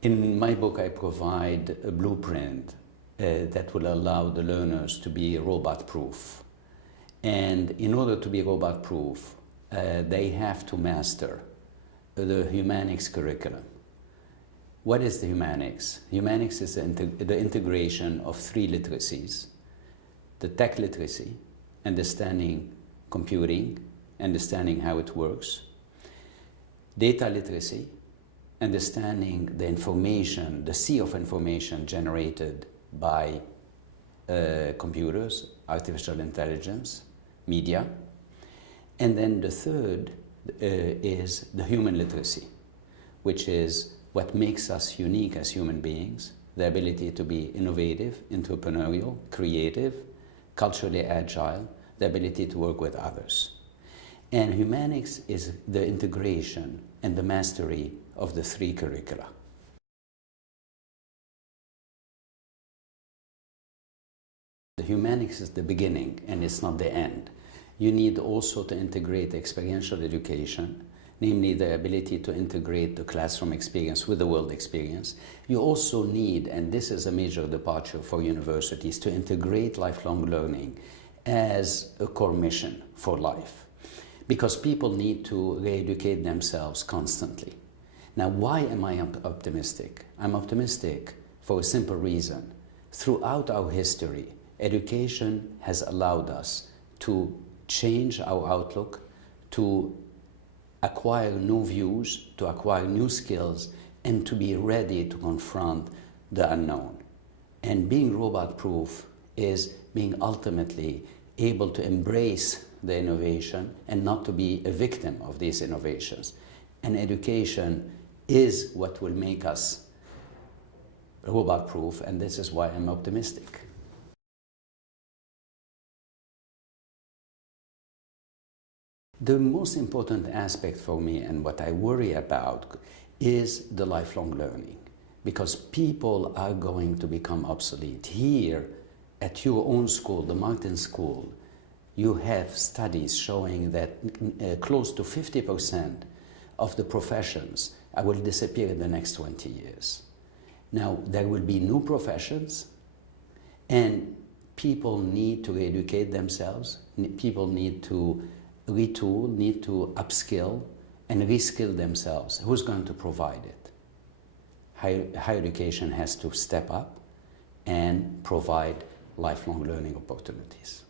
In my book, I provide a blueprint that will allow the learners to be robot-proof. And in order to be robot-proof, they have to master the humanics curriculum. What is the humanics? Humanics is the integration of three literacies: the tech literacy, understanding computing, understanding how it works; data literacy, understanding the information, the sea of information generated by computers, artificial intelligence, media; and then the third is the human literacy, which is what makes us unique as human beings: the ability to be innovative, entrepreneurial, creative, culturally agile, the ability to work with others. And humanics is the integration and the mastery of the three curricula. The humanics is the beginning and it's not the end. You need also to integrate experiential education, namely the ability to integrate the classroom experience with the world experience. You also need, and this is a major departure for universities, to integrate lifelong learning as a core mission for life, because people need to re-educate themselves constantly. Now, why am I optimistic? I'm optimistic for a simple reason. Throughout our history, education has allowed us to change our outlook, to acquire new views, to acquire new skills, and to be ready to confront the unknown. And being robot-proof is being ultimately able to embrace the innovation and not to be a victim of these innovations. And education is what will make us robot-proof, and this is why I'm optimistic. The most important aspect for me, and what I worry about, is the lifelong learning, because people are going to become obsolete. Here at your own school, the Martin School, you have studies showing that close to 50% of the professions will disappear in the next 20 years. Now, there will be new professions, and people need to re-educate themselves. People need to retool, need to upskill and reskill themselves. Who's going to provide it? Higher education has to step up and provide lifelong learning opportunities.